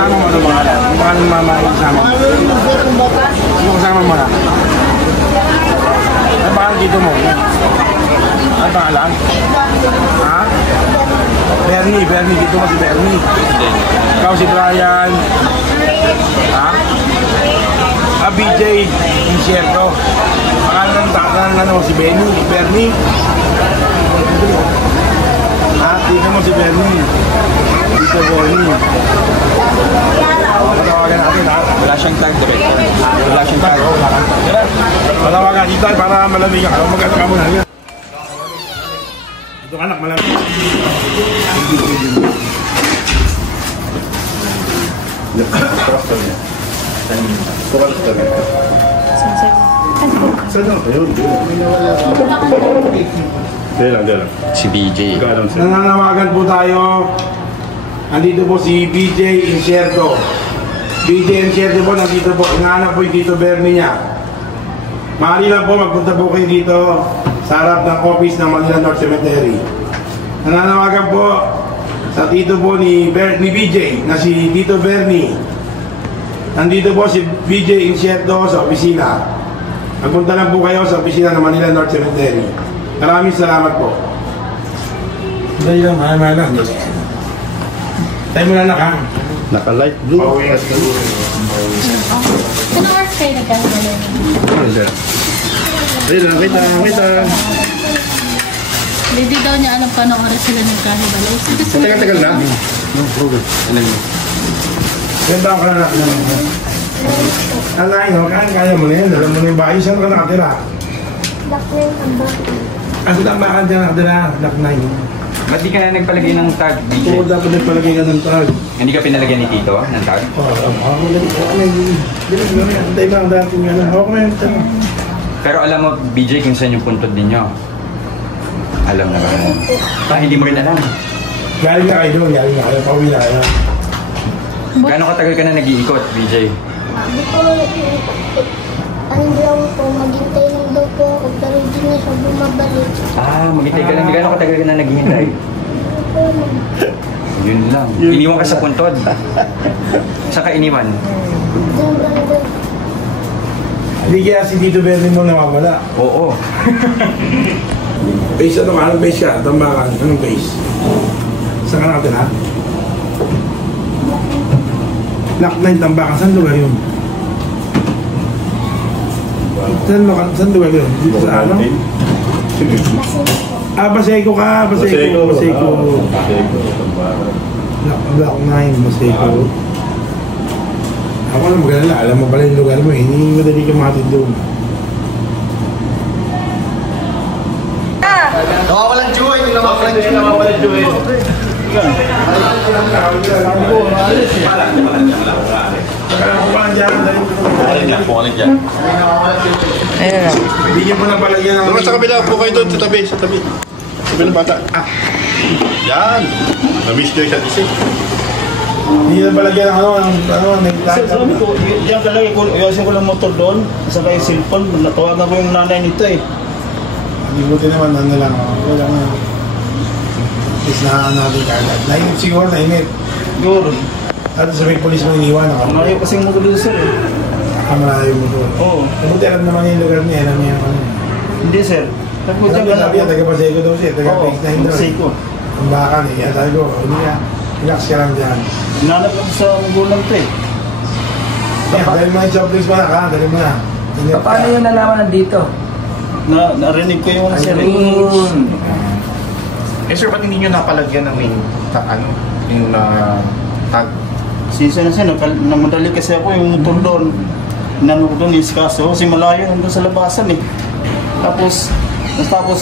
kasama mo ng mga lang? Baka ng mama yung kasama mo? Yung kasama mo na? Ay, baka dito mo? Ay, baka lang? Ha? Bernie, dito mo si Bernie. Ikaw si Brian. Ha? BJ, Incierto. Pangalan mo si Bernie. Ha? Dito mo si Bernie. Dito Bernie. Patawagan natin ha? Wala siyang tag, director. Wala siyang tag. Patawagan dito para malamig ka. Mag-ano ka muna. Ito anak, malamig. Si BJ. Nananawagan po tayo. Nandito po si BJ Incierto. BJ Incierto po, nandito po. Inaanap po yung Tito Bernie niya. Maaari lang po, magpunta po kayo dito sa harap ng office ng Manila North Cemetery. Nananawagan po sa tito po ni BJ na si Tito Bernie. Nandito po si BJ Incierto sa opisina. Magpunta lang po kayo sa opisina ng Manila North Cemetery. Maraming salamat po. Dali lang, mahal lang. Tayo mo na ka. Naka-light blue. Anong oras kayo nagkakaroon? Kita. Hindi daw niya alam paano oras sila nagkahibalay. Tagal na. Ganda ka na naman. Alain, kaya mo na yan. Alam mo na yung bahay. Saan ka nakatira? Dakling ang bakit. Ang tambakan dyan nakatira. Daknay. Ba't di ka na nagpalagay ng tag, BJ? Oo, dapat nagpalagay ka ng tag. Hindi ka pinalagyan ni Tito ng tag? Ako na. Antay ba ang dating nga na. Ako na yung tag. Pero alam mo, BJ, kung saan yung puntod ninyo? Alam na ba mo? Hindi mo rin alam. Galing na kayo doon. Pauwi na kayo. Gano'ng katagal ka na nag-iikot, BJ? Hindi ko ano lang po, maghintay lang daw po ako pero hindi na siya bumabalik. Maghintay ka lang. Gano'ng katagal ka na naghihintay? Yun lang. Iniwan ka sa puntod. Saan ka iniwan? Diyan lang daw. Hindi kaya si Tito Bernie mo nawawala. Oo. Base ano ka? Anong base ka? Tambakan. Anong base? Saan ka nakatira? Lock 9 Tambakan. Saan lugar yun? Saan lugar yun? Dito sa ano? Paseko ka. Paseko. Lock 9. Paseko. Ako lang magalala. Alam mo pala yung lugar mo. Hindi madali ka makatid doon. Nawawalan joy. Nawawalan joy. Bigyan mo na palagyan ng... Doon sa kabila po kayo doon, sa tabi. Sa tabi ng bata. Yan. Na-miss nyo isa't isa. Hindi na palagyan ng Sir, sabi ko, diyan talaga, iwasin ko lang motor doon, saka yung cellphone, natawagan ko yung nanay nito eh. Hindi buti naman, ano lang, wala na. Is na natin kagad. Nainip siguro, nainip. Siguro. At sa may polis mo iniwan ako. Malayo kasi yung motor doon sir eh. Kamalayo mo doon. Oo. Buti alam naman yung lugar niya, alam niya ano. Hindi sir. Sabi ko Alam dyan niya, sabi niya, taga-Paseko daw siya, taga-Paseko daw. Paseko. Ang bakan eh, sabi ko, hindi niya, relax ka lang dyan. Nanap ako sa magulang to eh. Yan, dahil mo yung job pa na ka, dahil mo na. Paano yun nalaman nandito? Narinig ko yung sir eh. Sir, ba't hindi nyo napalagyan ng yung tag? Sisa na sir, namadali kasi ako yung motor doon. Inano ko doon, iskaso. Kasi malayo nandun sa labasan eh. Tapos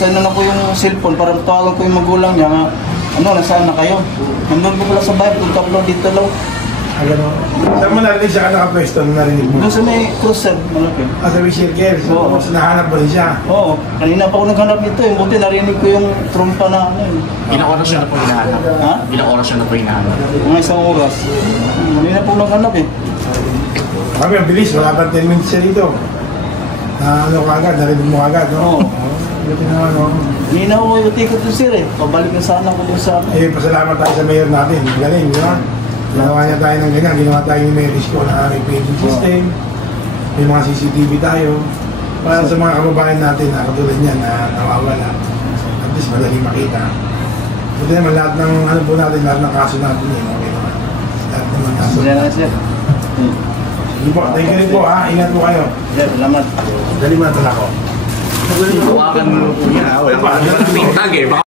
ano na ko yung cellphone para tawagan ko yung magulang niya nga, nasaan na kayo? Nandun ko pala sa bahay, punta ko lang dito lang. Agano. Saan mo narinig siya ka nakapwesto na narinig mo? Doon sa may cross sir, malaki. Sa may circle, Oo. so nahanap mo rin siya. Oo, kanina pa ako naghanap nito eh. Buti narinig ko yung trompa na ano eh. Ilang oras siya na po hinahanap? Ha? Ilang oras siya na po hinahanap? Mga isang oras. Kanina pa ako naghanap eh. Kami, ang bilis, wala pa 10 minutes siya dito. Na ano ka agad, narinig mo agad, no? Oo. Buti naman, no? Kanina ako yung tikot doon sir eh. Pabalik na sana ako doon sa... Pasalamat tayo sa mayor natin. Galing, di ba? Ginawa niya tayo ng ganyan, ginawa tayo ng Medisco na may paging system, may mga CCTV tayo, para sa mga kababayan natin na katulad niyan na nawawala. At least madali makita. Buti naman lahat ng ano po natin, lahat ng kaso natin yun, okay naman. Lahat naman kaso. Salamat, sir. Sige po, thank you rin po ha, ingat po kayo. Sir, salamat. Dali mo na ako. Hawakan mo po yan ha. Wala pa. Pintag eh.